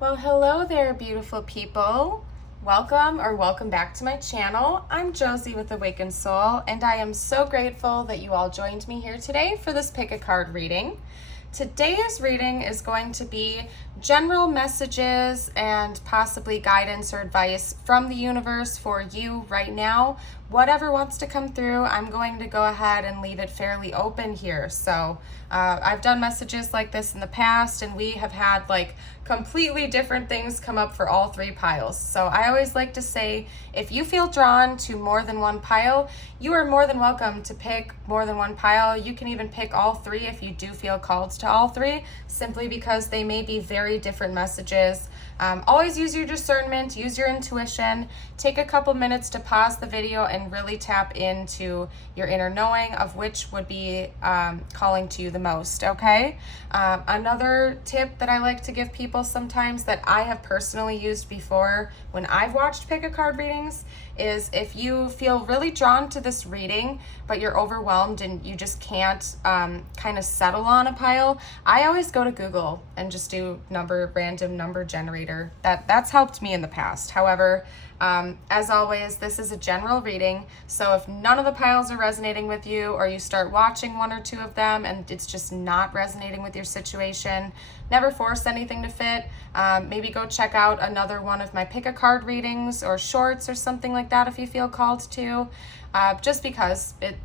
Well, hello there, beautiful people. Welcome back to my channel. I'm Josie with Awakened Soul, and I am so grateful that you all joined me here today for this pick a card reading. Today's reading is going to be general messages and possibly guidance or advice from the universe for you right now. Whatever wants to come through, I'm going to go ahead and leave it fairly open here. So I've done messages like this in the past, and we have had like completely different things come up for all three piles. So I always like to say, if you feel drawn to more than one pile, you are more than welcome to pick more than one pile. You can even pick all three if you do feel called to all three, simply because they may be very different messages. Always use your discernment, use your intuition, take a couple minutes to pause the video and really tap into your inner knowing of which would be calling to you the most, okay? Another tip that I like to give people sometimes that I have personally used before when I've watched pick a card readings is if you feel really drawn to this reading, but you're overwhelmed and you just can't kind of settle on a pile, I always go to Google and just do random number generator. That's helped me in the past. However, as always, this is a general reading, so if none of the piles are resonating with you, or you start watching one or two of them and it's just not resonating with your situation, never force anything to fit. Maybe go check out another one of my pick a card readings or shorts or something like that if you feel called to, just because it,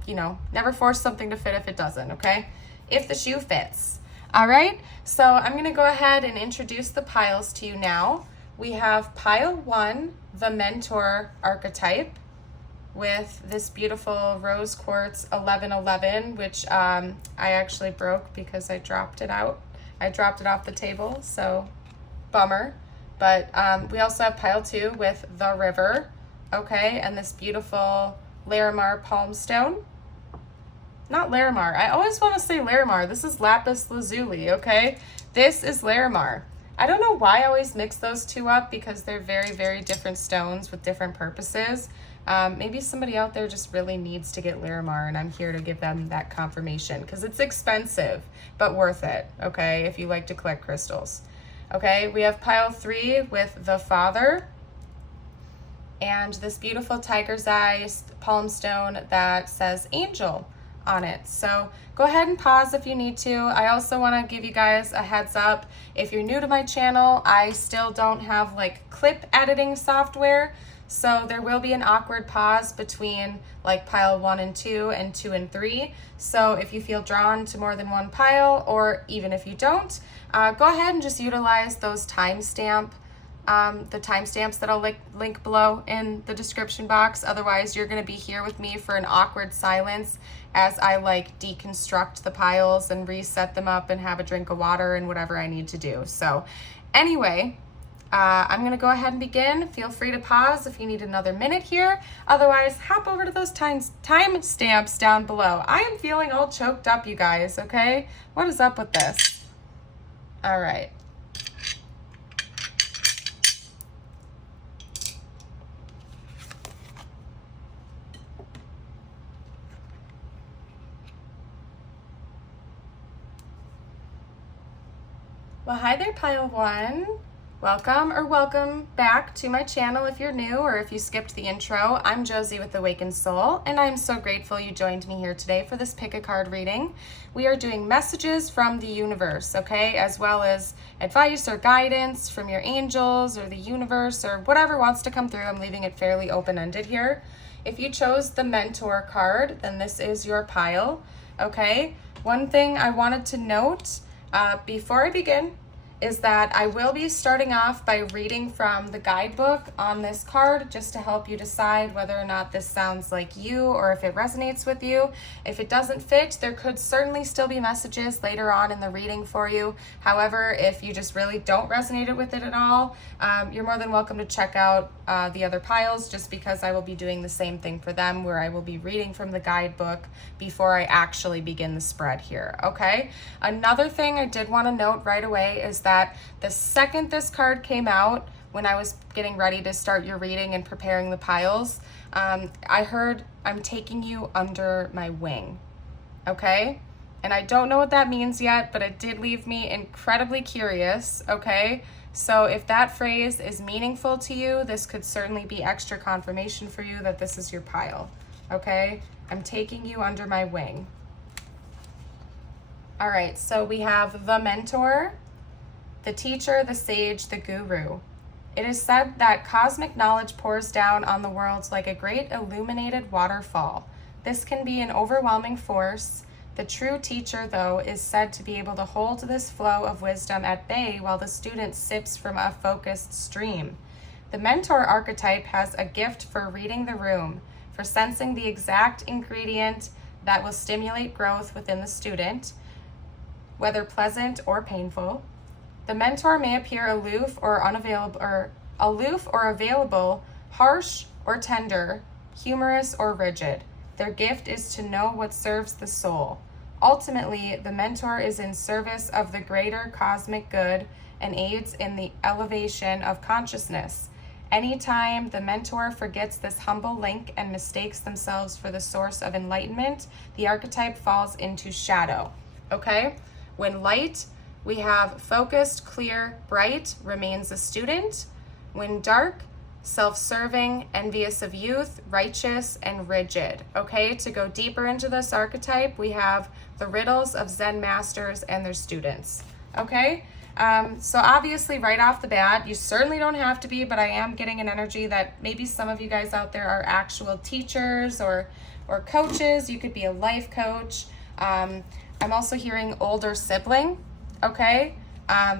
never force something to fit if it doesn't, okay? If the shoe fits. All right, so I'm going to go ahead and introduce the piles to you now. We have pile 1, the mentor archetype, with this beautiful rose quartz 1111, which I actually broke because I dropped it out. I dropped it off the table, so bummer. But we also have pile 2 with the river, okay, and this beautiful Larimar palm stone. Not Larimar. I always want to say Larimar. This is lapis lazuli, okay? This is Larimar. I don't know why I always mix those two up, because they're very, very different stones with different purposes. Maybe somebody out there just really needs to get Larimar, and I'm here to give them that confirmation, because it's expensive, but worth it, okay, if you like to collect crystals. Okay, we have pile 3 with the Father, and this beautiful tiger's eye palm stone that says angel on it. So go ahead and pause if you need to. I also want to give you guys a heads up. If you're new to my channel, I still don't have like clip editing software. So there will be an awkward pause between like pile 1 and 2 and 2 and 3. So if you feel drawn to more than one pile, or even if you don't, go ahead and just utilize those timestamps that I'll link below in the description box. Otherwise, you're going to be here with me for an awkward silence as I like deconstruct the piles and reset them up and have a drink of water and whatever I need to do. So anyway, I'm going to go ahead and begin. Feel free to pause if you need another minute here. Otherwise, hop over to those timestamps down below. I am feeling all choked up, you guys, okay? What is up with this? All right. Well, hi there, pile 1. Welcome back to my channel if you're new or if you skipped the intro. I'm Josie with Awakened Soul, and I'm so grateful you joined me here today for this pick a card reading. We are doing messages from the universe, okay, as well as advice or guidance from your angels or the universe or whatever wants to come through. I'm leaving it fairly open-ended here. If you chose the mentor card, then this is your pile, okay? One thing I wanted to note before I begin is that I will be starting off by reading from the guidebook on this card, just to help you decide whether or not this sounds like you or if it resonates with you. If it doesn't fit, there could certainly still be messages later on in the reading for you. However, if you just really don't resonate with it at all, you're more than welcome to check out the other piles, just because I will be doing the same thing for them, where I will be reading from the guidebook before I actually begin the spread here, okay? Another thing I did want to note right away is that the second this card came out, when I was getting ready to start your reading and preparing the piles, I heard, I'm taking you under my wing, okay? And I don't know what that means yet, but it did leave me incredibly curious, okay? So if that phrase is meaningful to you, this could certainly be extra confirmation for you that this is your pile, okay? I'm taking you under my wing. All right, so we have the mentor, the teacher, the sage, the guru. It is said that cosmic knowledge pours down on the world like a great illuminated waterfall. This can be an overwhelming force. The true teacher, though, is said to be able to hold this flow of wisdom at bay while the student sips from a focused stream. The mentor archetype has a gift for reading the room, for sensing the exact ingredient that will stimulate growth within the student, whether pleasant or painful. The mentor may appear aloof or available, harsh or tender, humorous or rigid. Their gift is to know what serves the soul. Ultimately, the mentor is in service of the greater cosmic good and aids in the elevation of consciousness. Anytime the mentor forgets this humble link and mistakes themselves for the source of enlightenment, the archetype falls into shadow. Okay? When light, we have focused, clear, bright, remains a student. When dark, self-serving, envious of youth, righteous, and rigid. Okay, to go deeper into this archetype, we have the riddles of Zen masters and their students. Okay, so obviously right off the bat, you certainly don't have to be, but I am getting an energy that maybe some of you guys out there are actual teachers or coaches. You could be a life coach. I'm also hearing older sibling. Okay.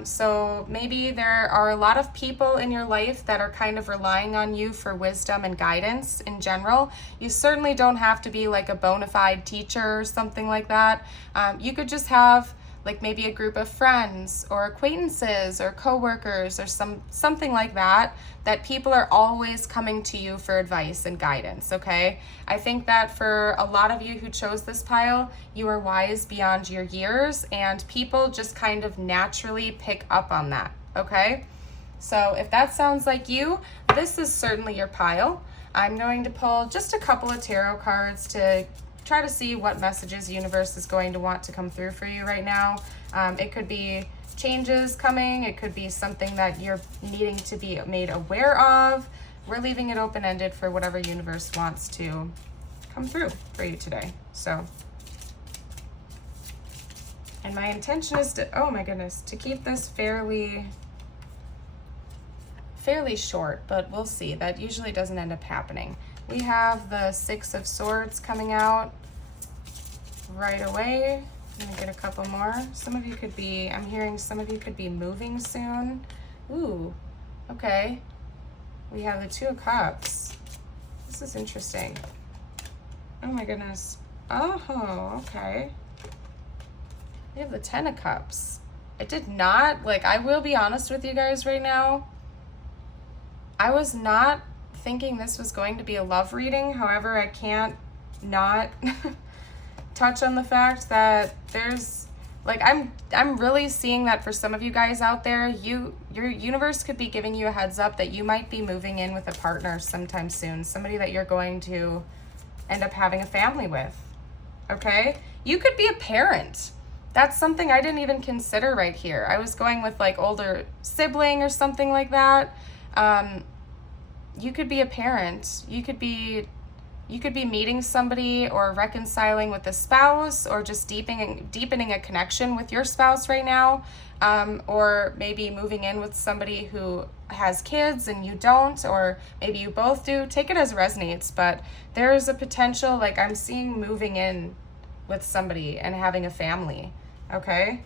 So maybe there are a lot of people in your life that are kind of relying on you for wisdom and guidance in general. You certainly don't have to be like a bona fide teacher or something like that. You could just have like maybe a group of friends or acquaintances or coworkers or something like that people are always coming to you for advice and guidance, okay? I think that for a lot of you who chose this pile, you are wise beyond your years and people just kind of naturally pick up on that, okay? So if that sounds like you, this is certainly your pile. I'm going to pull just a couple of tarot cards to try to see what messages the universe is going to want to come through for you right now. It could be changes coming. It could be something that you're needing to be made aware of. We're leaving it open-ended for whatever universe wants to come through for you today. So, and my intention is to, oh my goodness, to keep this fairly short, but we'll see. That usually doesn't end up happening. We have the Six of Swords coming out right away. I'm gonna get a couple more. Some of you could be, I'm hearing some of you could be moving soon. Ooh, okay. We have the Two of Cups. This is interesting. Oh my goodness. Oh, okay. We have the Ten of Cups. I did not, like, I will be honest with you guys right now. I was not thinking this was going to be a love reading. However, I can't not touch on the fact that there's like I'm really seeing that for some of you guys out there, your universe could be giving you a heads up that you might be moving in with a partner sometime soon, somebody that you're going to end up having a family with. Okay? You could be a parent. That's something I didn't even consider right here. I was going with like older sibling or something like that. You could be a parent. You could be meeting somebody or reconciling with a spouse or just deepening a connection with your spouse right now. Or maybe moving in with somebody who has kids and you don't, or maybe you both do. Take it as resonates, but there's a potential, like I'm seeing moving in with somebody and having a family, okay?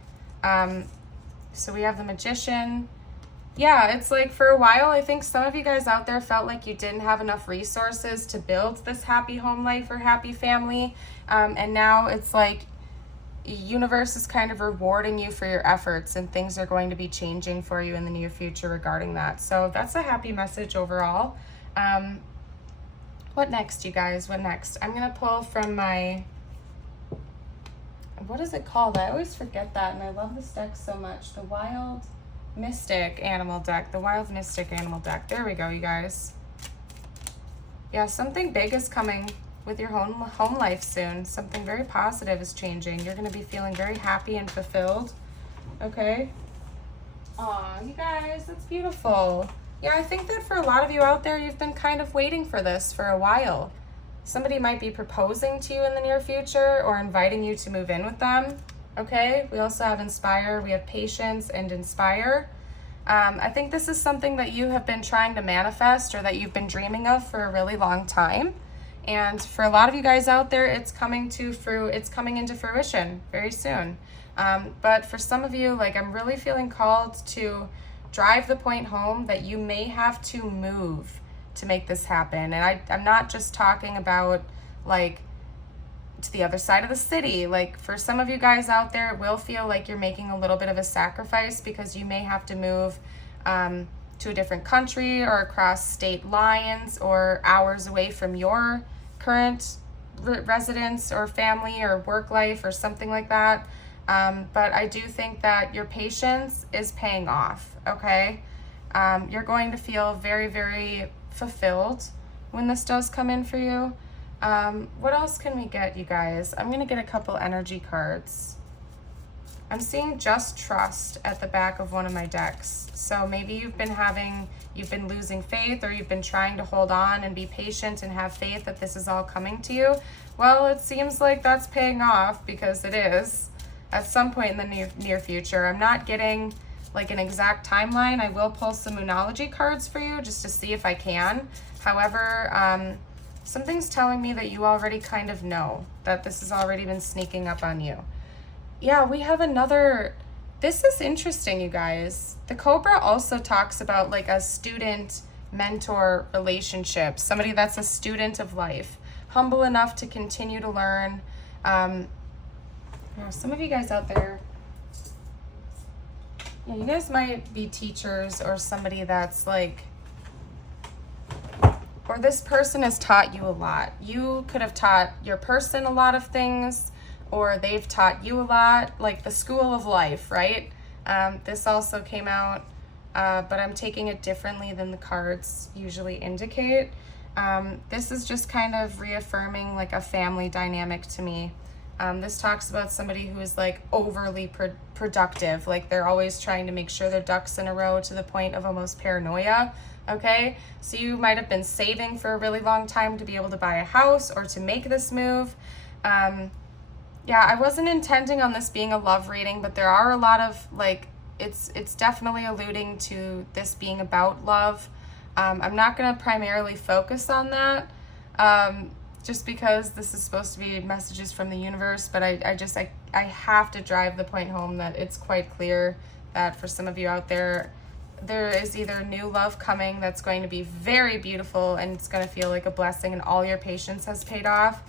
So we have the Magician. Yeah, it's like for a while, I think some of you guys out there felt like you didn't have enough resources to build this happy home life or happy family. And now it's like universe is kind of rewarding you for your efforts and things are going to be changing for you in the near future regarding that. So that's a happy message overall. What next, you guys? What next? I'm going to pull from my, what is it called? I always forget that and I love this deck so much. The Wild Mystic Animal deck. The Wild Mystic Animal deck. There we go, you guys. Yeah, something big is coming with your home life soon. Something very positive is changing. You're going to be feeling very happy and fulfilled. Okay? Aw, you guys, that's beautiful. Yeah, I think that for a lot of you out there, you've been kind of waiting for this for a while. Somebody might be proposing to you in the near future or inviting you to move in with them. Okay? We also have inspire, we have patience and inspire. I think this is something that you have been trying to manifest or that you've been dreaming of for a really long time. And for a lot of you guys out there, it's coming into fruition very soon. But for some of you, like, I'm really feeling called to drive the point home that you may have to move to make this happen. And I'm not just talking about like to the other side of the city. Like, for some of you guys out there, it will feel like you're making a little bit of a sacrifice because you may have to move to a different country or across state lines or hours away from your current residence or family or work life or something like that. But I do think that your patience is paying off, okay? You're going to feel very, very fulfilled when this does come in for you. What else can we get, you guys? I'm going to get a couple energy cards. I'm seeing just trust at the back of one of my decks. So maybe you've been losing faith, or you've been trying to hold on and be patient and have faith that this is all coming to you. Well, it seems like that's paying off, because it is at some point in the near future. I'm not getting like an exact timeline. I will pull some Moonology cards for you just to see if I can. However, something's telling me that you already kind of know that this has already been sneaking up on you. Yeah, we have another. This is interesting, you guys. The Cobra also talks about like a student-mentor relationship, somebody that's a student of life, humble enough to continue to learn. Some of you guys out there, yeah, you guys might be teachers or somebody that's like, or this person has taught you a lot. You could have taught your person a lot of things, or they've taught you a lot, like the school of life, right? This also came out, but I'm taking it differently than the cards usually indicate. This is just kind of reaffirming like a family dynamic to me. This talks about somebody who is like overly productive, like they're always trying to make sure their ducks in a row to the point of almost paranoia. Okay, so you might have been saving for a really long time to be able to buy a house or to make this move. Yeah, I wasn't intending on this being a love reading, but there are a lot of like, it's definitely alluding to this being about love. I'm not going to primarily focus on that, just because this is supposed to be messages from the universe, but I have to drive the point home that it's quite clear that for some of you out there, there is either new love coming that's going to be very beautiful and it's going to feel like a blessing and all your patience has paid off,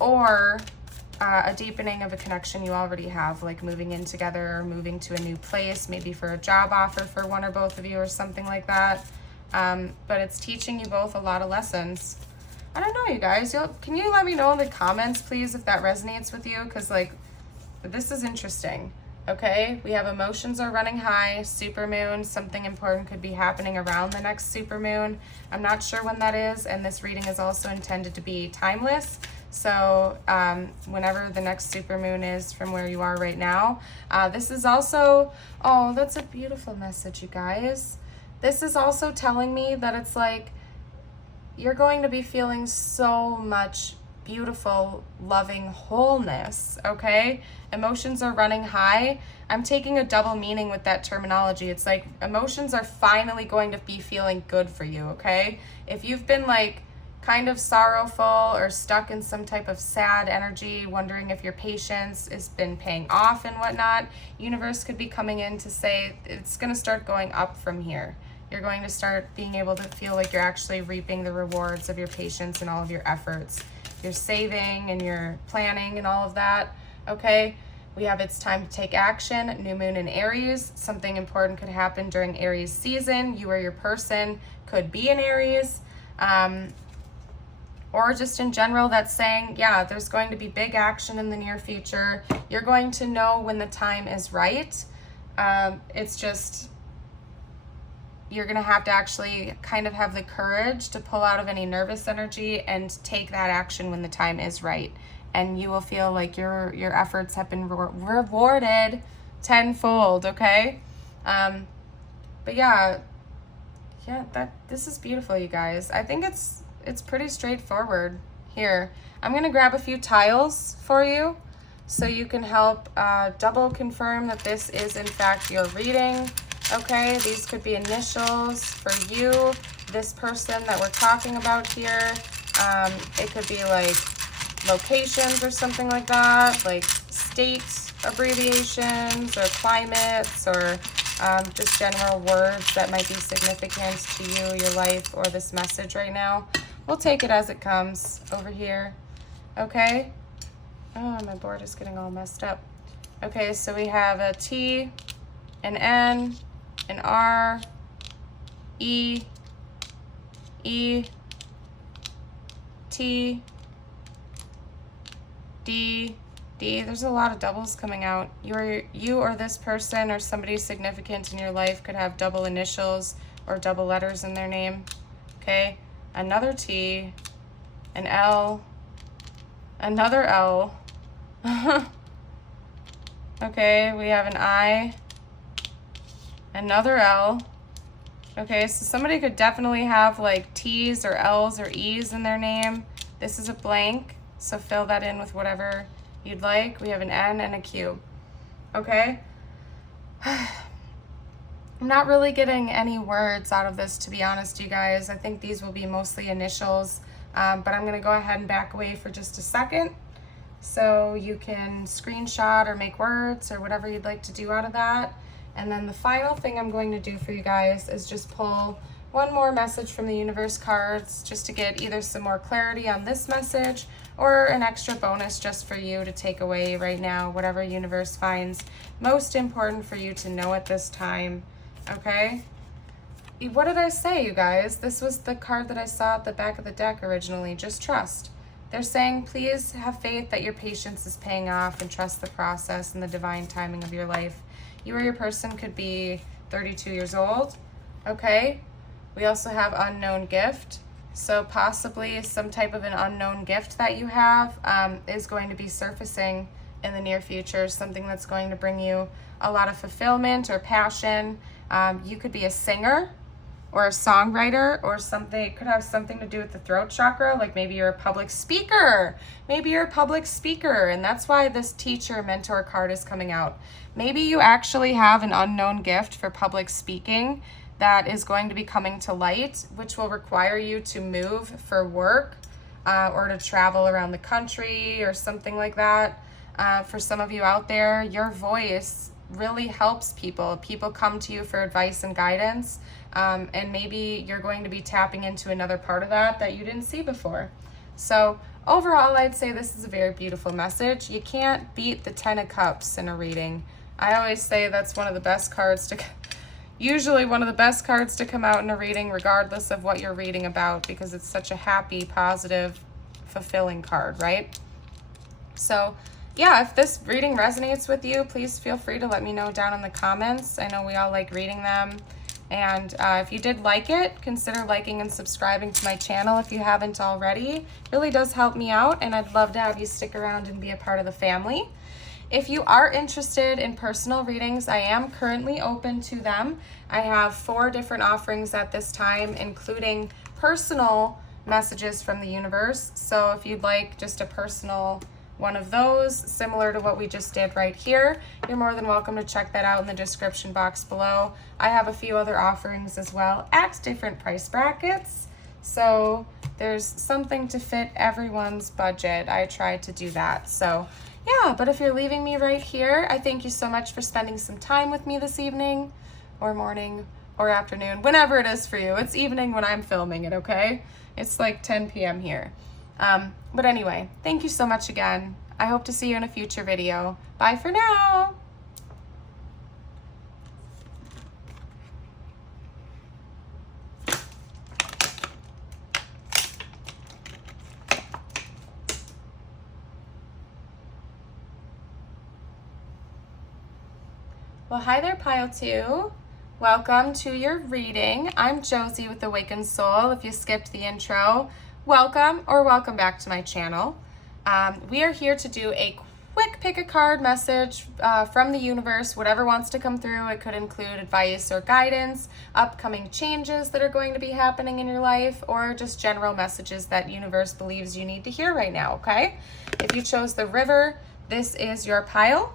or a deepening of a connection you already have, like moving in together or moving to a new place, maybe for a job offer for one or both of you or something like that. But it's teaching you both a lot of lessons. I don't know, you guys. Can you let me know in the comments, please, if that resonates with you? Because, like, this is interesting. Okay, we have emotions are running high, supermoon, something important could be happening around the next supermoon. I'm not sure when that is, and this reading is also intended to be timeless. So whenever the next supermoon is from where you are right now. This is also, oh, that's a beautiful message, you guys. This is also telling me that it's like you're going to be feeling so much beautiful, loving wholeness, okay? Emotions are running high. I'm taking a double meaning with that terminology. It's like emotions are finally going to be feeling good for you, okay? If you've been like kind of sorrowful or stuck in some type of sad energy, wondering if your patience has been paying off and whatnot, universe could be coming in to say it's going to start going up from here. You're going to start being able to feel like you're actually reaping the rewards of your patience and all of your efforts. You're saving and you're planning and all of that, okay? We have it's time to take action, new moon in Aries. Something important could happen during Aries season. You or your person could be in Aries. Or just in general, that's saying, yeah, there's going to be big action in the near future. You're going to know when the time is right. It's just, you're going to have to actually kind of have the courage to pull out of any nervous energy and take that action when the time is right. And you will feel like your efforts have been rewarded tenfold, okay? But yeah, this is beautiful, you guys. I think it's pretty straightforward. Here, I'm going to grab a few tiles for you so you can help double confirm that this is in fact your reading. Okay, these could be initials for you, this person that we're talking about here. It could be like locations or something like that, like state abbreviations or climates, or just general words that might be significant to you, your life, or this message right now. We'll take it as it comes over here. Okay. Oh, my board is getting all messed up. Okay, so we have a T, an N, an R, E, E, T, D, D. There's a lot of doubles coming out. You or this person or somebody significant in your life could have double initials or double letters in their name. Okay, another T, an L, another L. Okay, we have an I, another L. Okay, so somebody could definitely have like T's or L's or E's in their name. This is a blank, so fill that in with whatever you'd like. We have an N and a Q. Okay. I'm not really getting any words out of this, to be honest, you guys. I think these will be mostly initials, but I'm going to go ahead and back away for just a second so you can screenshot or make words or whatever you'd like to do out of that. And then the final thing I'm going to do for you guys is just pull one more message from the universe cards just to get either some more clarity on this message or an extra bonus just for you to take away right now, whatever universe finds most important for you to know at this time. Okay? What did I say, you guys? This was the card that I saw at the back of the deck originally. Just trust. They're saying, please have faith that your patience is paying off and trust the process and the divine timing of your life. You or your person could be 32 years old. Okay? We also have unknown gift. So possibly some type of an unknown gift that you have is going to be surfacing in the near future, something that's going to bring you a lot of fulfillment or passion. You could be a singer or a songwriter or something. It could have something to do with the throat chakra, like maybe you're a public speaker. Maybe you're a public speaker, and that's why this teacher mentor card is coming out. Maybe you actually have an unknown gift for public speaking that is going to be coming to light, which will require you to move for work or to travel around the country or something like that. For some of you out there, your voice really helps people. People come to you for advice and guidance, and maybe you're going to be tapping into another part of that you didn't see before. So overall, I'd say this is a very beautiful message. You can't beat the 10 of Cups in a reading. I always say that's one of the best cards to... Usually one of the best cards to come out in a reading, regardless of what you're reading about, because it's such a happy, positive, fulfilling card, right? So yeah, if this reading resonates with you, please feel free to let me know down in the comments. I know we all like reading them. And if you did like it, consider liking and subscribing to my channel if you haven't already. It really does help me out, and I'd love to have you stick around and be a part of the family. If you are interested in personal readings, I am currently open to them. I have 4 different offerings at this time, including personal messages from the universe. So if you'd like just a personal one of those, similar to what we just did right here, you're more than welcome to check that out in the description box below. I have a few other offerings as well at different price brackets. So there's something to fit everyone's budget. I tried to do that. So yeah, but if you're leaving me right here, I thank you so much for spending some time with me this evening or morning or afternoon, whenever it is for you. It's evening when I'm filming it, okay? It's like 10 p.m. here. But anyway, thank you so much again. I hope to see you in a future video. Bye for now. Well, hi there, Pile 2. Welcome to your reading. I'm Josie with Awakened Soul. If you skipped the intro, welcome or welcome back to my channel. We are here to do a quick pick a card message from the universe, whatever wants to come through. It could include advice or guidance, upcoming changes that are going to be happening in your life, or just general messages that universe believes you need to hear right now, okay? If you chose the river, this is your pile.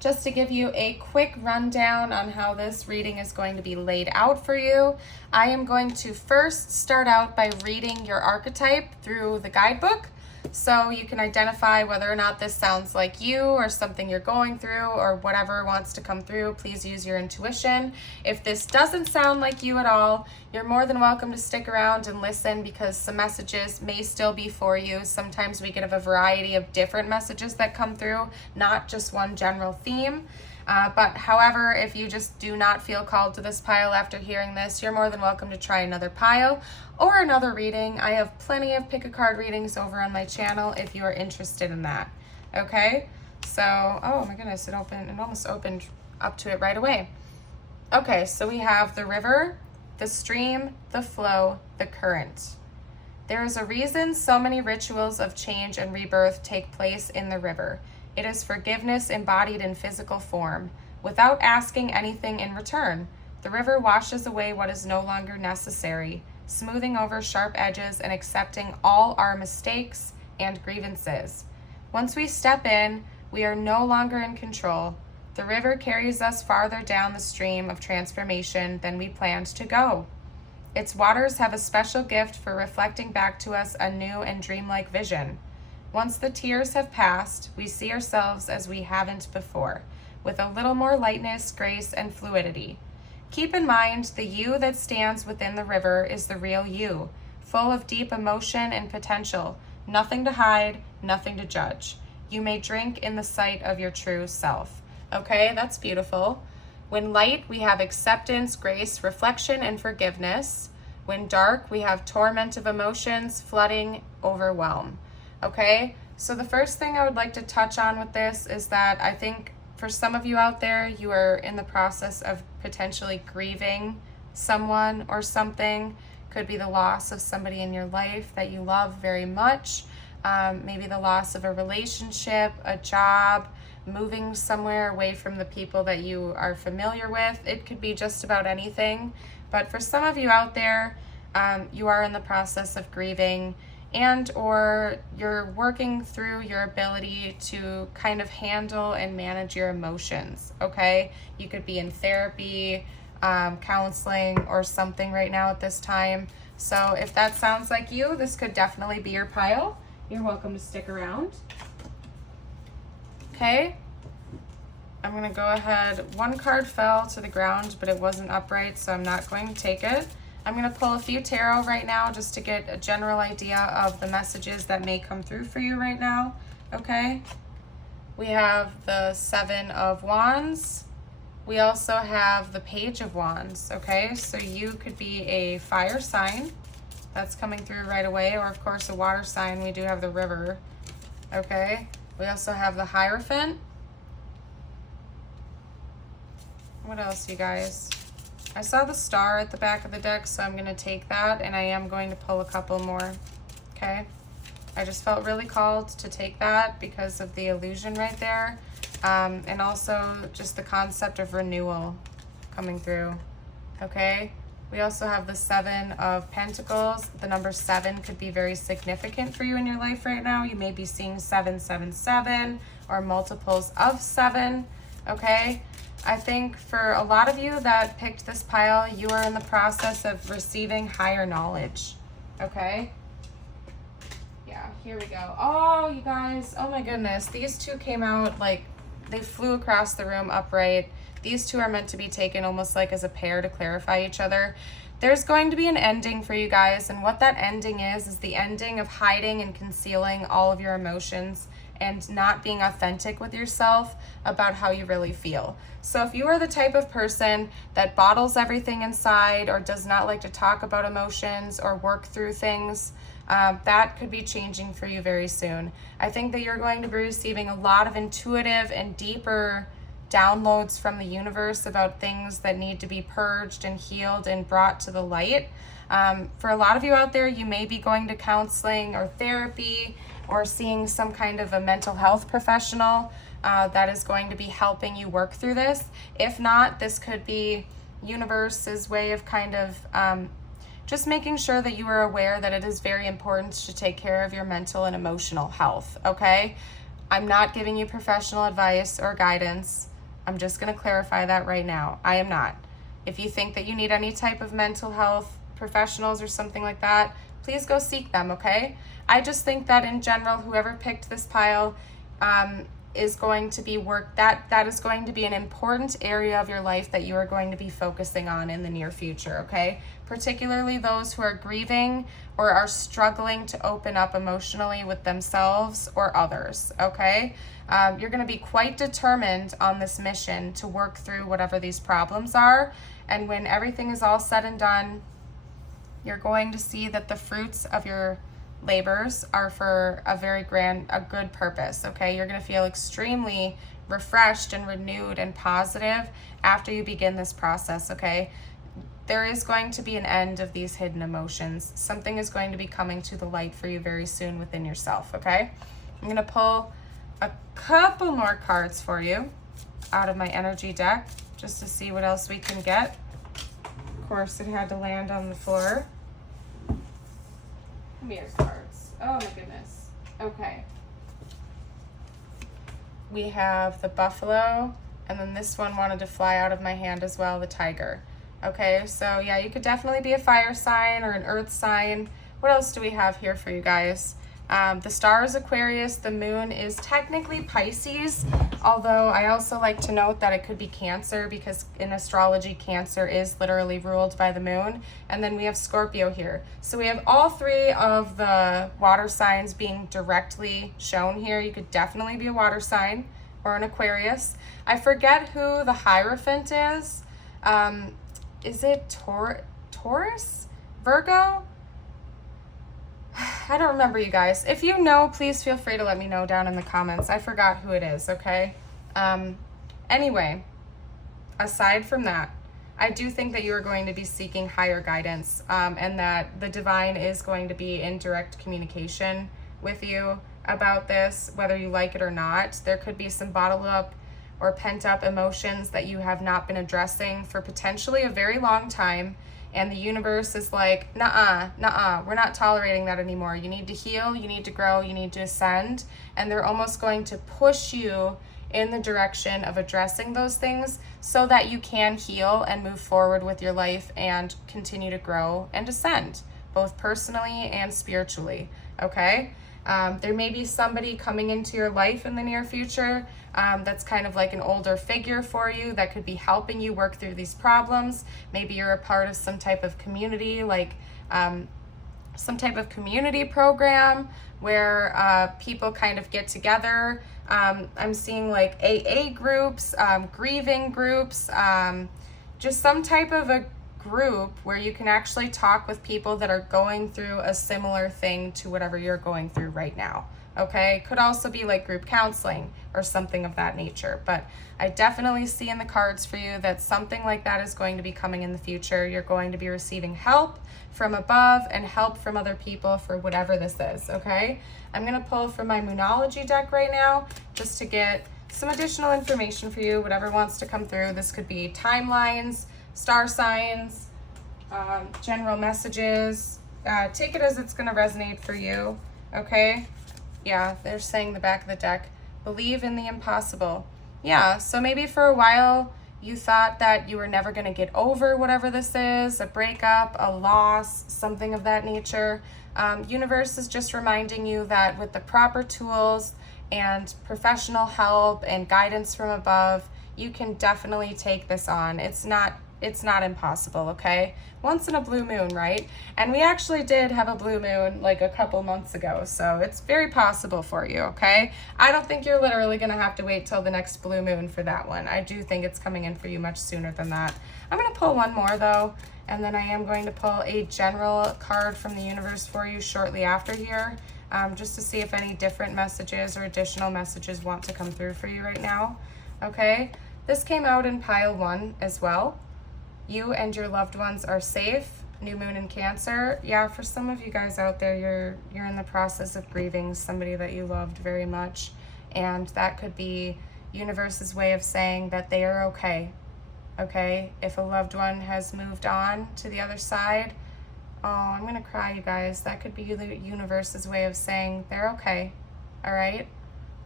Just to give you a quick rundown on how this reading is going to be laid out for you, I am going to first start out by reading your archetype through the guidebook, so you can identify whether or not this sounds like you or something you're going through or whatever wants to come through. Please use your intuition. If this doesn't sound like you at all, you're more than welcome to stick around and listen, because some messages may still be for you. Sometimes we get a variety of different messages that come through, not just one general theme. But however, if you just do not feel called to this pile after hearing this, you're more than welcome to try another pile or another reading. I have plenty of pick a card readings over on my channel if you are interested in that. Okay, so, oh my goodness, it almost opened up to it right away. Okay, so we have the river, the stream, the flow, the current. There is a reason so many rituals of change and rebirth take place in the river. It is forgiveness embodied in physical form, without asking anything in return. The river washes away what is no longer necessary, smoothing over sharp edges and accepting all our mistakes and grievances. Once we step in, we are no longer in control. The river carries us farther down the stream of transformation than we planned to go. Its waters have a special gift for reflecting back to us a new and dreamlike vision. Once the tears have passed, we see ourselves as we haven't before, with a little more lightness, grace, and fluidity. Keep in mind, the you that stands within the river is the real you, full of deep emotion and potential, nothing to hide, nothing to judge. You may drink in the sight of your true self. Okay, that's beautiful. When light, we have acceptance, grace, reflection, and forgiveness. When dark, we have torment of emotions, flooding, overwhelm. Okay, so the first thing I would like to touch on with this is that I think for some of you out there, you are in the process of potentially grieving someone or something. Could be the loss of somebody in your life that you love very much. Maybe the loss of a relationship, a job, moving somewhere away from the people that you are familiar with. It could be just about anything. But for some of you out there, you are in the process of grieving, and or you're working through your ability to kind of handle and manage your emotions, okay? You could be in therapy, counseling, or something right now at this time. So if that sounds like you, this could definitely be your pile. You're welcome to stick around. Okay, I'm gonna go ahead. One card fell to the ground, but it wasn't upright, so I'm not going to take it. I'm going to pull a few tarot right now just to get a general idea of the messages that may come through for you right now, okay? We have the Seven of Wands. We also have the Page of Wands, okay? So you could be a fire sign. That's coming through right away, or of course a water sign. We do have the river, okay? We also have the Hierophant. What else, you guys? I saw the star at the back of the deck, so I'm going to take that, and I am going to pull a couple more, okay? I just felt really called to take that because of the illusion right there, and also just the concept of renewal coming through, okay? We also have the Seven of Pentacles. The number 7 could be very significant for you in your life right now. You may be seeing 777 or multiples of 7, okay? I think for a lot of you that picked this pile, you are in the process of receiving higher knowledge, okay? Yeah, here we go. Oh, you guys, oh my goodness. These two came out like they flew across the room upright. These two are meant to be taken almost like as a pair to clarify each other. There's going to be an ending for you guys, and what that ending is the ending of hiding and concealing all of your emotions and not being authentic with yourself about how you really feel. So if you are the type of person that bottles everything inside or does not like to talk about emotions or work through things, that could be changing for you very soon. I think that you're going to be receiving a lot of intuitive and deeper downloads from the universe about things that need to be purged and healed and brought to the light. For a lot of you out there, you may be going to counseling or therapy or seeing some kind of a mental health professional that is going to be helping you work through this. If not, this could be universe's way of kind of just making sure that you are aware that it is very important to take care of your mental and emotional health, okay? I'm not giving you professional advice or guidance. I'm just going to clarify that right now. I am not. If you think that you need any type of mental health professionals or something like that, please go seek them, okay? I just think that in general, whoever picked this pile is going to be that is going to be an important area of your life that you are going to be focusing on in the near future, okay? Particularly those who are grieving or are struggling to open up emotionally with themselves or others, okay? You're going to be quite determined on this mission to work through whatever these problems are, and when everything is all said and done, you're going to see that the fruits of your labors are for a good purpose, okay? You're going to feel extremely refreshed and renewed and positive after you begin this process, okay? There is going to be an end of these hidden emotions. Something is going to be coming to the light for you very soon within yourself, okay? I'm going to pull a couple more cards for you out of my energy deck just to see what else we can get. Of course, it had to land on the floor. Come here, cards. Oh my goodness. Okay. We have the buffalo, and then this one wanted to fly out of my hand as well, the tiger. Okay, so yeah, you could definitely be a fire sign or an earth sign. What else do we have here for you guys? The star is Aquarius, the moon is technically Pisces, although I also like to note that it could be Cancer because in astrology, Cancer is literally ruled by the moon. And then we have Scorpio here. So we have all three of the water signs being directly shown here. You could definitely be a water sign or an Aquarius. I forget who the Hierophant is. Is it Taurus? Virgo? I don't remember, you guys. If you know, please feel free to let me know down in the comments. I forgot who it is, okay? Anyway, aside from that, I do think that you are going to be seeking higher guidance, and that the divine is going to be in direct communication with you about this, whether you like it or not. There could be some bottled up or pent up emotions that you have not been addressing for potentially a very long time. And the universe is like, nuh-uh, we're not tolerating that anymore. You need to heal, you need to grow, you need to ascend. And they're almost going to push you in the direction of addressing those things so that you can heal and move forward with your life and continue to grow and ascend, both personally and spiritually, okay? There may be somebody coming into your life in the near future that's kind of like an older figure for you that could be helping you work through these problems. Maybe you're a part of some type of community, like some type of community program where people kind of get together. I'm seeing like AA groups, grieving groups, just some type of a group where you can actually talk with people that are going through a similar thing to whatever you're going through right now. Okay, could also be like group counseling or something of that nature, but I definitely see in the cards for you that something like that is going to be coming in the future. You're going to be receiving help from above and help from other people for whatever this is, okay? I'm going to pull from my Moonology deck right now just to get some additional information for you, whatever wants to come through. This could be timelines, star signs, general messages. Take it as it's going to resonate for you, okay? Yeah, they're saying the back of the deck, believe in the impossible. Yeah, so maybe for a while you thought that you were never going to get over whatever this is, a breakup, a loss, something of that nature. Universe is just reminding you that with the proper tools and professional help and guidance from above, you can definitely take this on. It's not impossible, okay? Once in a blue moon, right? And we actually did have a blue moon like a couple months ago, so it's very possible for you, okay? I don't think you're literally gonna have to wait till the next blue moon for that one. I do think it's coming in for you much sooner than that. I'm gonna pull one more though, and then I am going to pull a general card from the universe for you shortly after here, just to see if any different messages or additional messages want to come through for you right now, okay? This came out in pile 1 as well. You and your loved ones are safe. New moon in Cancer. Yeah, for some of you guys out there, you're in the process of grieving somebody that you loved very much, and that could be universe's way of saying that they are okay. Okay, if a loved one has moved on to the other side, oh, I'm gonna cry, you guys. That could be the universe's way of saying they're okay. All right,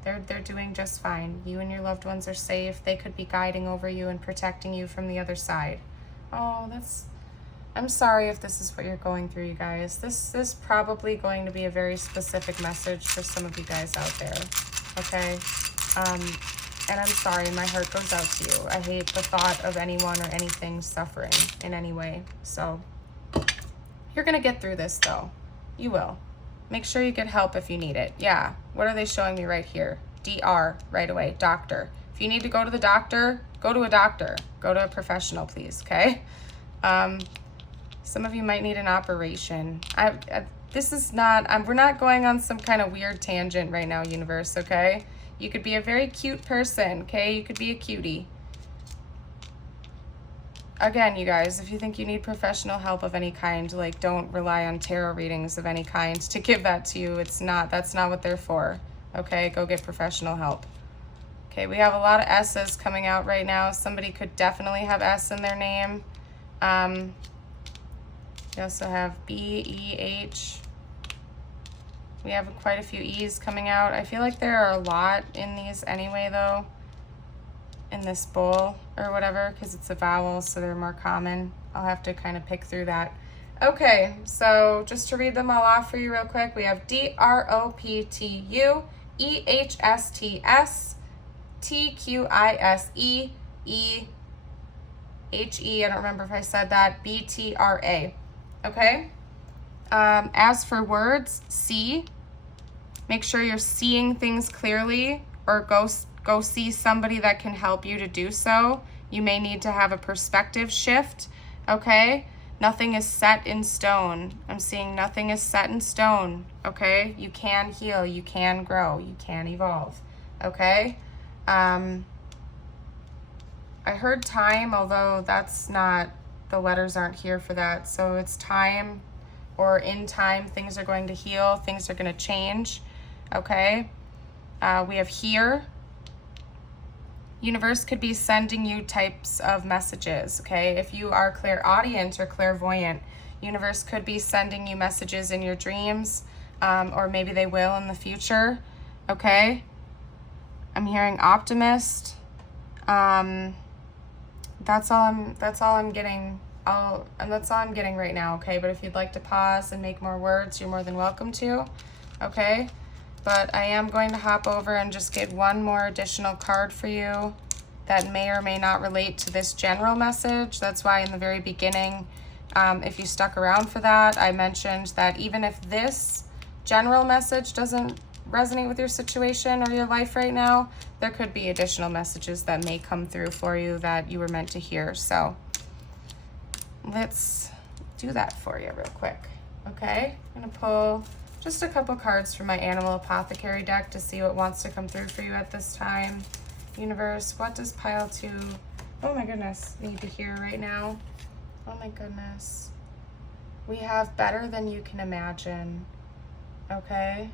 they're doing just fine. You and your loved ones are safe. They could be guiding over you and protecting you from the other side. Oh, I'm sorry if this is what you're going through, you guys. This is probably going to be a very specific message for some of you guys out there, okay? And I'm sorry, my heart goes out to you. I hate the thought of anyone or anything suffering in any way. So you're gonna get through this though. You will. Make sure you get help if you need it. Yeah, what are they showing me right here? DR, right away, doctor. If you need to go to the doctor, go to a doctor. Go to a professional, please, okay? Some of you might need an operation. This is not, we're not going on some kind of weird tangent right now, universe, okay? You could be a very cute person, okay? You could be a cutie. Again, you guys, if you think you need professional help of any kind, like, don't rely on tarot readings of any kind to give that to you. That's not what they're for, okay? Go get professional help. Okay, we have a lot of S's coming out right now. Somebody could definitely have S in their name. We also have B, E, H. We have quite a few E's coming out. I feel like there are a lot in these anyway, though, in this bowl or whatever, because it's a vowel, so they're more common. I'll have to kind of pick through that. Okay, so just to read them all off for you real quick, we have DROPTU, EHSTS, TQISE, EHE, I don't remember if I said that, BTRA. Okay? As for words, see. Make sure you're seeing things clearly, or go see somebody that can help you to do so. You may need to have a perspective shift, okay? Nothing is set in stone. I'm seeing nothing is set in stone, okay? You can heal, you can grow, you can evolve, okay? I heard time, although that's not, the letters aren't here for that. So it's time, or in time, things are going to heal, things are going to change, okay? We have here. Universe could be sending you types of messages, okay? If you are clairaudient or clairvoyant, universe could be sending you messages in your dreams, or maybe they will in the future, okay? I'm hearing optimist. That's all I'm getting right now, okay? But if you'd like to pause and make more words, you're more than welcome to, okay? But I am going to hop over and just get one more additional card for you that may or may not relate to this general message. That's why in the very beginning, if you stuck around for that, I mentioned that even if this general message doesn't resonate with your situation or your life right now, there could be additional messages that may come through for you that you were meant to hear. So let's do that for you real quick, okay? I'm gonna pull just a couple cards from my Animal Apothecary deck to see what wants to come through for you at this time. Universe, what does pile 2, oh my goodness, need to hear right now? Oh my goodness. We have better than you can imagine, okay?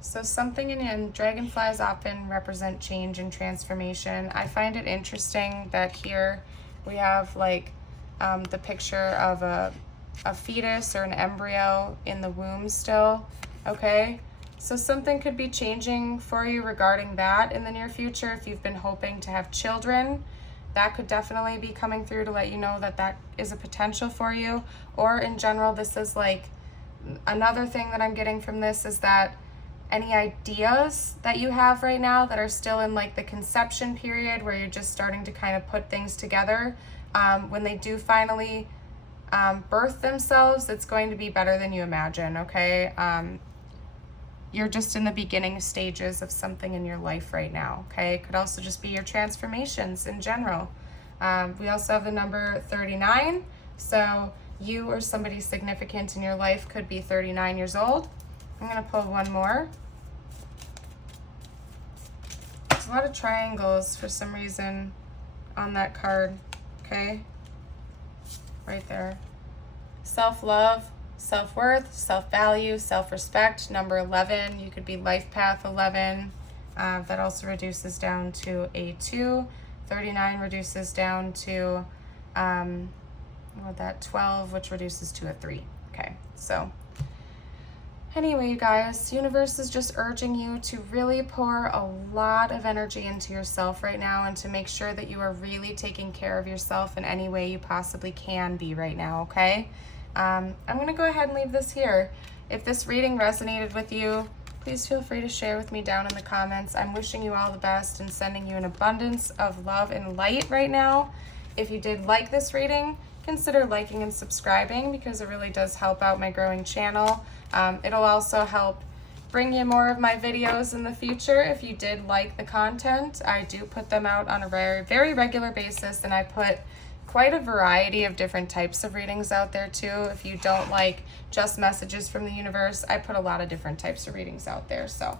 So something and dragonflies often represent change and transformation. I find it interesting that here we have like the picture of a fetus or an embryo in the womb still, okay? So something could be changing for you regarding that in the near future. If you've been hoping to have children, that could definitely be coming through to let you know that that is a potential for you. Or in general, this is like, another thing that I'm getting from this is that any ideas that you have right now that are still in like the conception period where you're just starting to kind of put things together, when they do finally birth themselves, it's going to be better than you imagine, okay? You're just in the beginning stages of something in your life right now, okay? It could also just be your transformations in general. We also have the number 39, so you or somebody significant in your life could be 39 years old. I'm gonna pull one more. There's a lot of triangles for some reason. on that card, okay? Right there. Self-love, self-worth, self-value, self-respect. Number 11, you could be life path 11. That also reduces down to a 2. 39 reduces down to that 12, which reduces to a 3. Okay, so anyway, you guys, universe is just urging you to really pour a lot of energy into yourself right now and to make sure that you are really taking care of yourself in any way you possibly can be right now, okay? I'm going to go ahead and leave this here. If this reading resonated with you, please feel free to share with me down in the comments. I'm wishing you all the best and sending you an abundance of love and light right now. If you did like this reading, consider liking and subscribing because it really does help out my growing channel. It'll also help bring you more of my videos in the future. If you did like the content, I do put them out on a very regular basis, and I put quite a variety of different types of readings out there too. If you don't like just messages from the universe, I put a lot of different types of readings out there. So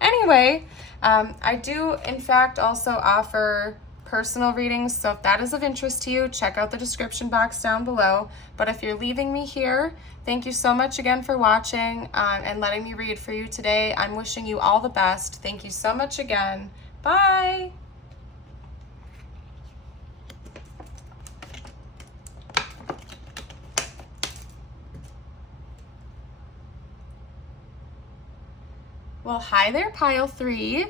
anyway, I do in fact also offer personal readings, so if that is of interest to you, check out the description box down below. But if you're leaving me here, thank you so much again for watching and letting me read for you today. I'm wishing you all the best. Thank you so much again. Bye. Well, hi there, Pile 3.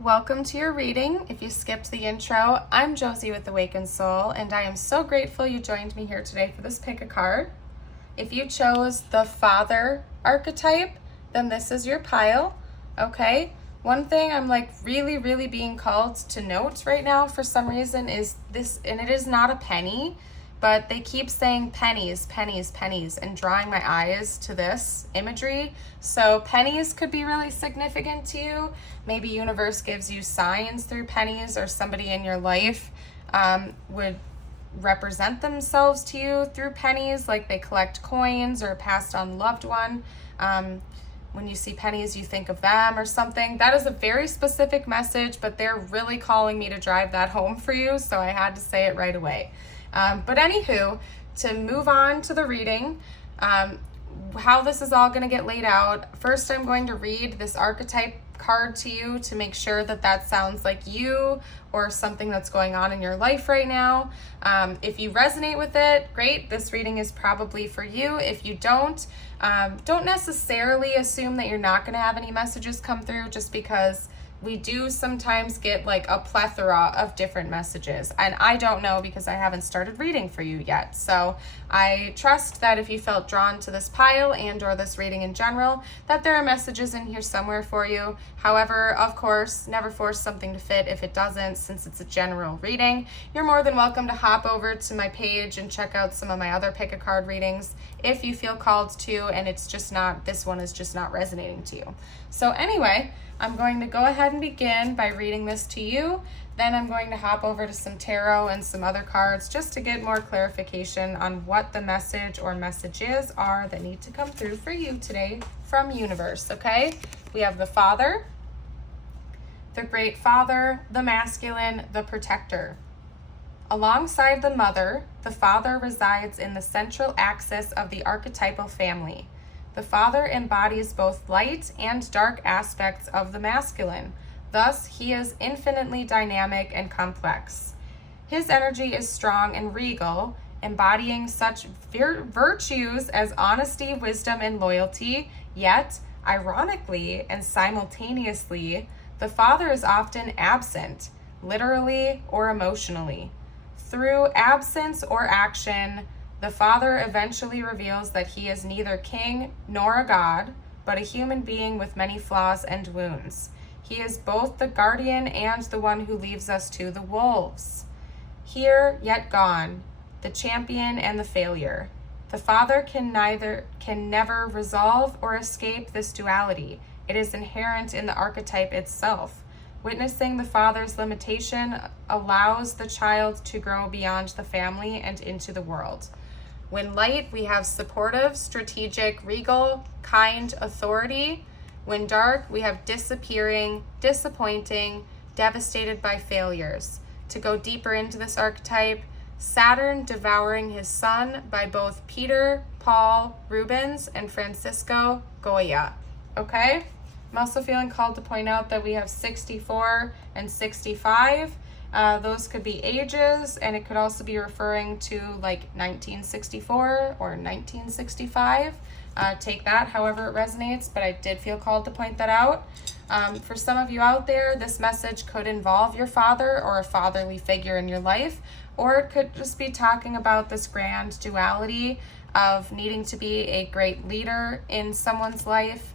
Welcome to your reading. If you skipped the intro, I'm Josie with Awakened Soul, and I am so grateful you joined me here today for this pick a card. If you chose the Father archetype, then this is your pile, okay? One thing I'm like really being called to note right now for some reason is this, and it is not a penny, but they keep saying pennies, pennies, pennies, and drawing my eyes to this imagery. So pennies could be really significant to you. Maybe universe gives you signs through pennies, or somebody in your life would represent themselves to you through pennies, like they collect coins or a passed on loved one. When you see pennies, you think of them or something. That is a very specific message, but they're really calling me to drive that home for you, so I had to say it right away. But anywho, to move on to the reading, how this is all going to get laid out. First, I'm going to read this archetype card to you to make sure that that sounds like you or something that's going on in your life right now. If you resonate with it, great. This reading is probably for you. If you don't necessarily assume that you're not going to have any messages come through, just because we do sometimes get like a plethora of different messages, and I don't know because I haven't started reading for you yet. So I trust that if you felt drawn to this pile and or this reading in general, that there are messages in here somewhere for you. However, of course, never force something to fit if it doesn't, since it's a general reading. You're more than welcome to hop over to my page and check out some of my other pick a card readings if you feel called to, and it's just not, this one is just not resonating to you. So anyway, I'm going to go ahead and begin by reading this to you. Then I'm going to hop over to some tarot and some other cards just to get more clarification on what the message or messages are that need to come through for you today from universe, okay? We have the Father, the Great Father, the Masculine, the Protector. Alongside the Mother, the Father resides in the central axis of the archetypal family. The Father embodies both light and dark aspects of the masculine. Thus, he is infinitely dynamic and complex. His energy is strong and regal, embodying such virtues as honesty, wisdom, and loyalty. Yet, ironically and simultaneously, the Father is often absent, literally or emotionally. Through absence or action, the Father eventually reveals that he is neither king nor a god, but a human being with many flaws and wounds. He is both the guardian and the one who leaves us to the wolves. Here, yet gone, the champion and the failure. The Father can never resolve or escape this duality. It is inherent in the archetype itself. Witnessing the Father's limitation allows the child to grow beyond the family and into the world. When light, we have supportive, strategic, regal, kind, authority. When dark, we have disappearing, disappointing, devastated by failures. To go deeper into this archetype, Saturn Devouring His Son by both Peter Paul Rubens and Francisco Goya. Okay? I'm also feeling called to point out that we have 64 and 65. Those could be ages, and it could also be referring to like 1964 or 1965. Take that however it resonates, but I did feel called to point that out. For some of you out there, this message could involve your father or a fatherly figure in your life, or it could just be talking about this grand duality of needing to be a great leader in someone's life,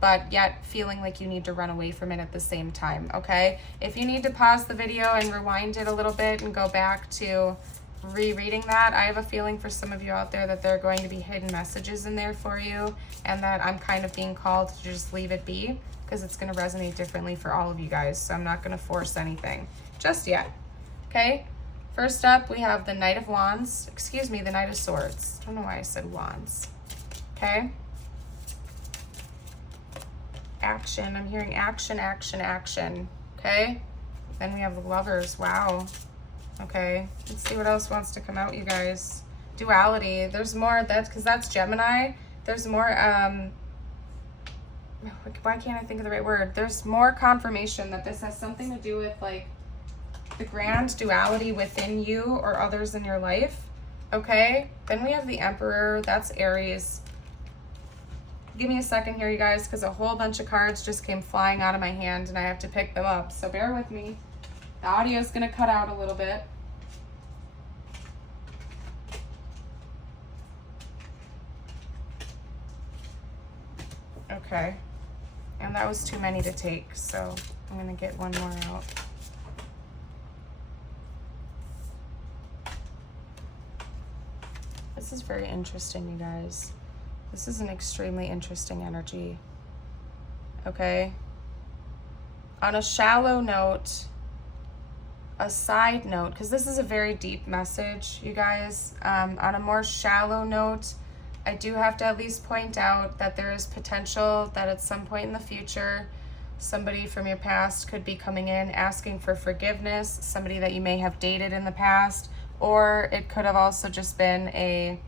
but yet feeling like you need to run away from it at the same time, okay? If you need to pause the video and rewind it a little bit and go back to rereading that, I have a feeling for some of you out there that there are going to be hidden messages in there for you, and that I'm kind of being called to just leave it be, because it's going to resonate differently for all of you guys, so I'm not going to force anything just yet, okay? First up, we have the Knight of Wands, the Knight of Swords. I don't know why I said Wands, okay? Action, I'm hearing action, action, action, okay? Then we have the Lovers, wow. Okay, let's see what else wants to come out, you guys. Duality, there's more, because that's Gemini. There's more, why can't I think of the right word? There's more confirmation that this has something to do with like the grand duality within you or others in your life, okay? Then we have the Emperor, that's Aries. Give me a second here, you guys, because a whole bunch of cards just came flying out of my hand and I have to pick them up, so bear with me. The audio is going to cut out a little bit. Okay, and that was too many to take, so I'm going to get one more out. This is very interesting, you guys. This is an extremely interesting energy. Okay? On a shallow note, a side note, because this is a very deep message, you guys. On a more shallow note, I do have to at least point out that there is potential that at some point in the future, somebody from your past could be coming in asking for forgiveness, somebody that you may have dated in the past, or it could have also just been a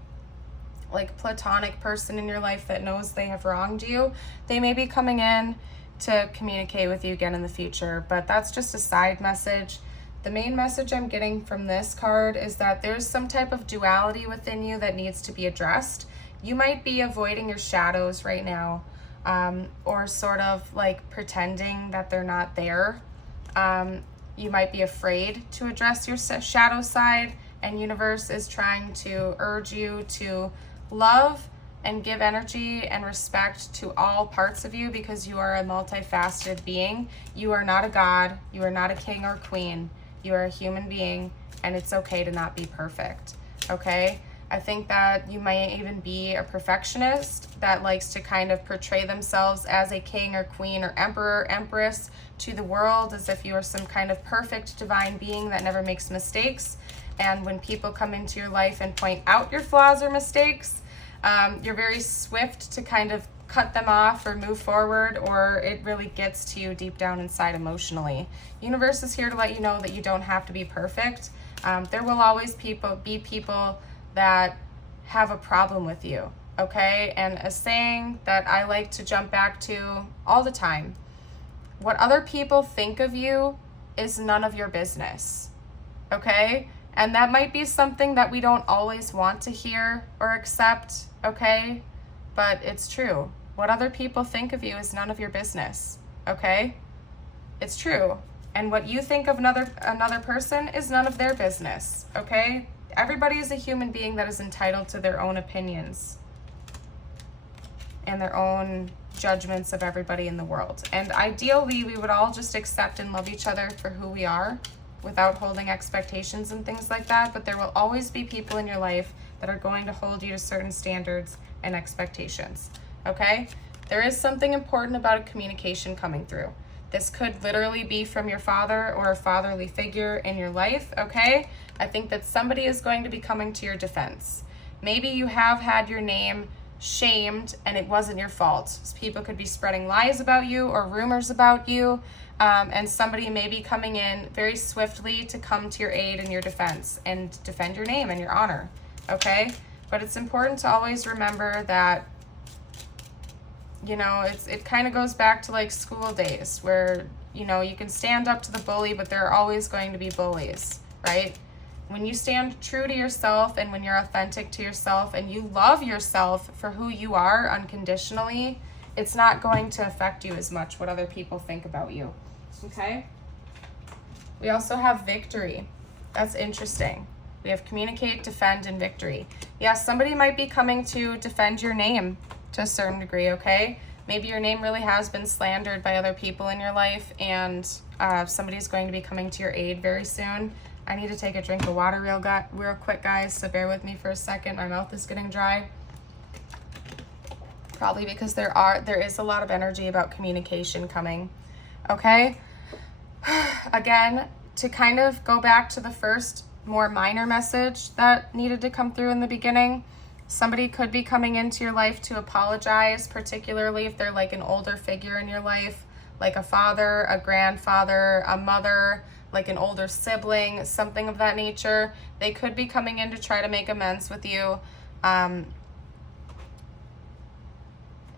like platonic person in your life that knows they have wronged you. They may be coming in to communicate with you again in the future, but that's just a side message. The main message I'm getting from this card is that there's some type of duality within you that needs to be addressed. You might be avoiding your shadows right now, or sort of like pretending that they're not there. You might be afraid to address your shadow side, and universe is trying to urge you to love and give energy and respect to all parts of you, because you are a multifaceted being. You are not a god. You are not a king or queen. You are a human being, and it's okay to not be perfect, okay? I think that you might even be a perfectionist that likes to kind of portray themselves as a king or queen or emperor, empress to the world, as if you are some kind of perfect divine being that never makes mistakes. And when people come into your life and point out your flaws or mistakes, you're very swift to kind of cut them off or move forward, or it really gets to you deep down inside emotionally. Universe is here to let you know that you don't have to be perfect. There will always be people that have a problem with you, okay? And a saying that I like to jump back to all the time: what other people think of you is none of your business, okay? And that might be something that we don't always want to hear or accept, okay? But it's true. What other people think of you is none of your business, okay? It's true. And what you think of another person is none of their business, okay? Everybody is a human being that is entitled to their own opinions and their own judgments of everybody in the world. And ideally, we would all just accept and love each other for who we are without holding expectations and things like that. But there will always be people in your life that are going to hold you to certain standards and expectations, okay? There is something important about a communication coming through. This could literally be from your father or a fatherly figure in your life, okay? I think that somebody is going to be coming to your defense. Maybe you have had your name shamed and it wasn't your fault. People could be spreading lies about you or rumors about you. and somebody may be coming in very swiftly to come to your aid and your defense and defend your name and your honor, okay? But it's important to always remember that, you know, it kind of goes back to like school days where, you know, you can stand up to the bully, but there are always going to be bullies, right? When you stand true to yourself and when you're authentic to yourself and you love yourself for who you are unconditionally, it's not going to affect you as much what other people think about you, okay? We also have victory. That's interesting. We have communicate, defend, and victory. Yes, somebody might be coming to defend your name to a certain degree, okay? Maybe your name really has been slandered by other people in your life, and somebody's going to be coming to your aid very soon. I need to take a drink of water real quick, guys, so bear with me for a second. My mouth is getting dry. Probably because there is a lot of energy about communication coming, okay? Again, to kind of go back to the first more minor message that needed to come through in the beginning, somebody could be coming into your life to apologize, particularly if they're like an older figure in your life, like a father, a grandfather, a mother, like an older sibling, something of that nature. They could be coming in to try to make amends with you.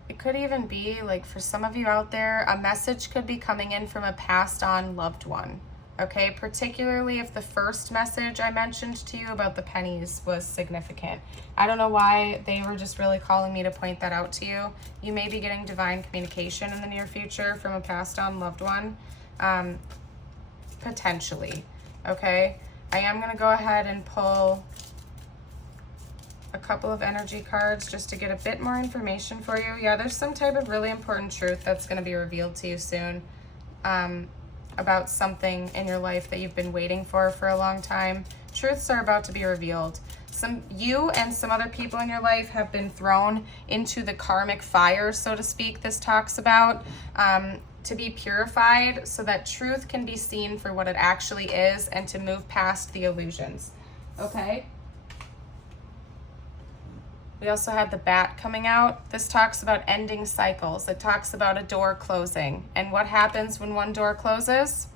It could even be, like, for some of you out there, a message could be coming in from a passed on loved one, okay? Particularly if the first message I mentioned to you about the pennies was significant. I don't know why they were just really calling me to point that out to you. You may be getting divine communication in the near future from a passed on loved one. Potentially, okay? I am going to go ahead and pull a couple of energy cards just to get a bit more information for you. Yeah, there's some type of really important truth that's going to be revealed to you soon about something in your life that you've been waiting for a long time. Truths are about to be revealed. You and some other people in your life have been thrown into the karmic fire, so to speak, this talks about, to be purified so that truth can be seen for what it actually is and to move past the illusions, okay? We also had the bat coming out. This talks about ending cycles. It talks about a door closing. And what happens when one door closes?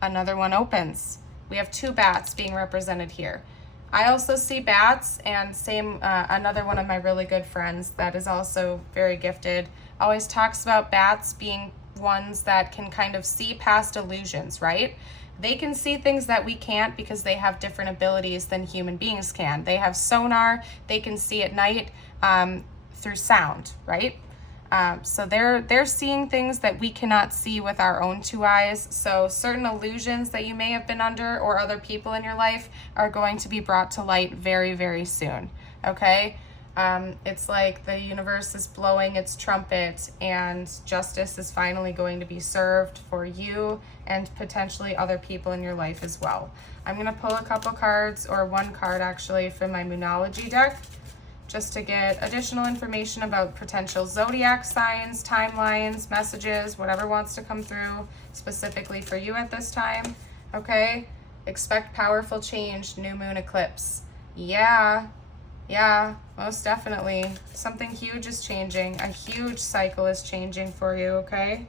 Another one opens. We have two bats being represented here. I also see bats, and another one of my really good friends that is also very gifted always talks about bats being ones that can kind of see past illusions, right? They can see things that we can't because they have different abilities than human beings can. They have sonar, they can see at night through sound, right? So they're seeing things that we cannot see with our own two eyes. So certain illusions that you may have been under or other people in your life are going to be brought to light very, very soon, okay? It's like the universe is blowing its trumpet and justice is finally going to be served for you and potentially other people in your life as well. I'm going to pull a couple cards, or one card actually, from my Moonology deck just to get additional information about potential zodiac signs, timelines, messages, whatever wants to come through specifically for you at this time, okay? Expect powerful change, new moon eclipse. Yeah, most definitely. Something huge is changing. A huge cycle is changing for you, okay?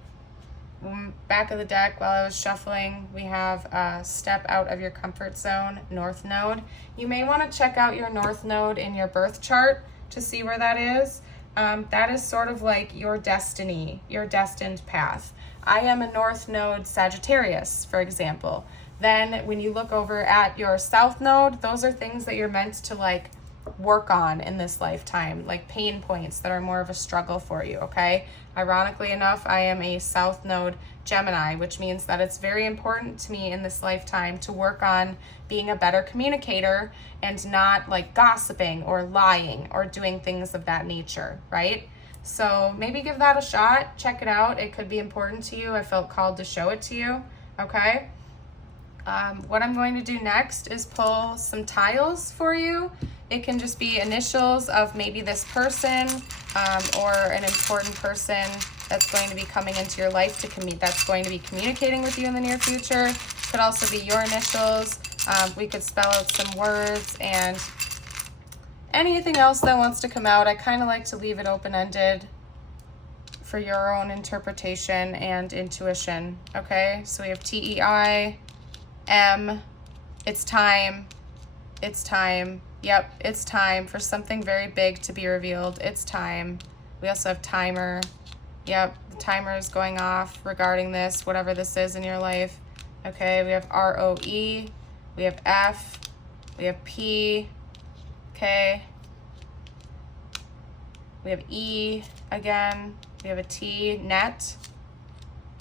Back of the deck, while I was shuffling, we have step out of your comfort zone, North Node. You may want to check out your North Node in your birth chart to see where that is. That is sort of like your destiny, your destined path. I am a North Node Sagittarius, for example. Then when you look over at your South Node, those are things that you're meant to like work on in this lifetime, like pain points that are more of a struggle for you, okay? Ironically enough, I am a South Node Gemini, which means that it's very important to me in this lifetime to work on being a better communicator and not like gossiping or lying or doing things of that nature, right? So maybe give that a shot, check it out. It could be important to you. I felt called to show it to you, okay? What I'm going to do next is pull some tiles for you. It can just be initials of maybe this person or an important person that's going to be coming into your life that's going to be communicating with you in the near future. Could also be your initials. We could spell out some words and anything else that wants to come out. I kind of like to leave it open-ended for your own interpretation and intuition, okay? So we have T-E-I-M, it's time, it's time. Yep, it's time for something very big to be revealed. It's time. We also have timer. Yep, the timer is going off regarding this, whatever this is in your life. Okay, we have R-O-E, we have F, we have P, okay. We have E again, we have a T, net.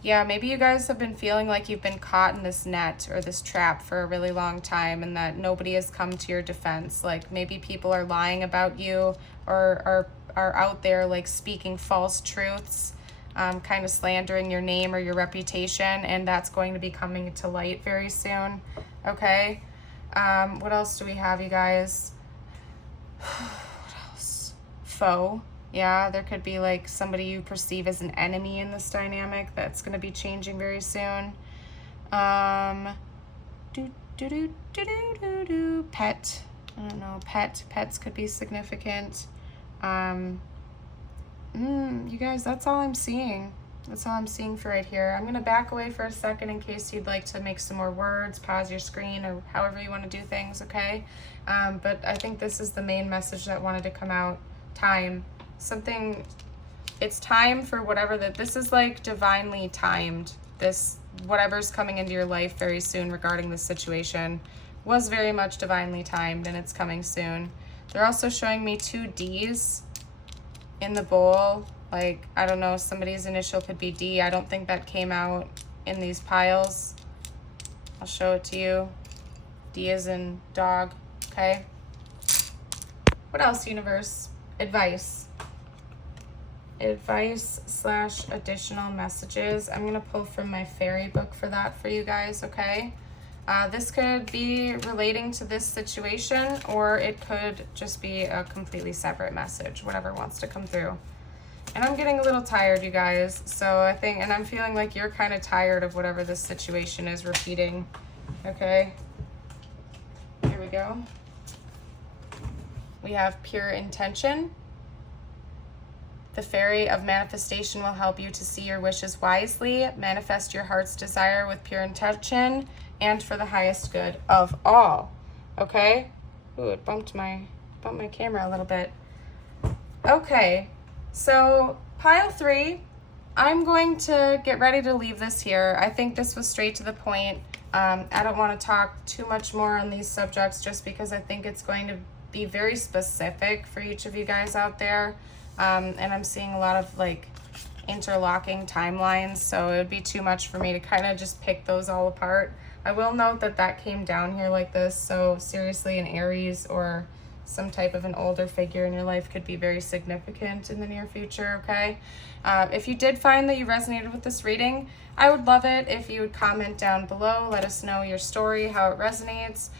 Yeah, maybe you guys have been feeling like you've been caught in this net or this trap for a really long time and that nobody has come to your defense. Like maybe people are lying about you or are out there like speaking false truths, kind of slandering your name or your reputation, and that's going to be coming to light very soon, okay? What else do we have, you guys? What else? Foe. Yeah, there could be like somebody you perceive as an enemy in this dynamic that's going to be changing very soon. Pet. I don't know, pets could be significant. You guys, that's all I'm seeing. That's all I'm seeing for right here. I'm going to back away for a second in case you'd like to make some more words, pause your screen, or however you want to do things, okay? But I think this is the main message that wanted to come out. Time. Something, it's time for whatever this is like divinely timed. This, whatever's coming into your life very soon regarding this situation was very much divinely timed, and it's coming soon. They're also showing me 2 D's in the bowl. Like, I don't know, somebody's initial could be D. I don't think that came out in these piles. I'll show it to you. D as in dog, okay? What else, universe? Advice. Advice/additional messages. I'm gonna pull from my fairy book for that for you guys, okay? This could be relating to this situation, or it could just be a completely separate message, whatever wants to come through. And I'm getting a little tired, you guys, so I think, and I'm feeling like you're kind of tired of whatever this situation is repeating, okay? Here we go. We have pure intention. The fairy of manifestation will help you to see your wishes wisely, manifest your heart's desire with pure intention, and for the highest good of all. Okay? Ooh, it bumped my camera a little bit. Okay, so pile 3, I'm going to get ready to leave this here. I think this was straight to the point. I don't want to talk too much more on these subjects just because I think it's going to be very specific for each of you guys out there. And I'm seeing a lot of like interlocking timelines, so it would be too much for me to kind of just pick those all apart. I will note that that came down here like this, so seriously an Aries or some type of an older figure in your life could be very significant in the near future, okay? If you did find that you resonated with this reading, I would love it if you would comment down below, let us know your story, how it resonates.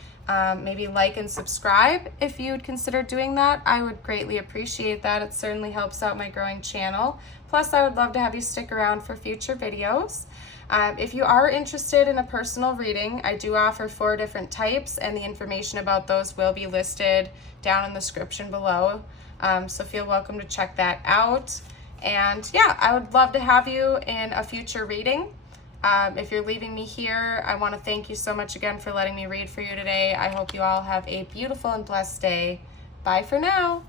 Maybe like and subscribe if you would consider doing that. I would greatly appreciate that. It certainly helps out my growing channel. Plus, I would love to have you stick around for future videos. If you are interested in a personal reading, I do offer 4 different types, and the information about those will be listed down in the description below. So feel welcome to check that out. And yeah, I would love to have you in a future reading. If you're leaving me here, I want to thank you so much again for letting me read for you today. I hope you all have a beautiful and blessed day. Bye for now.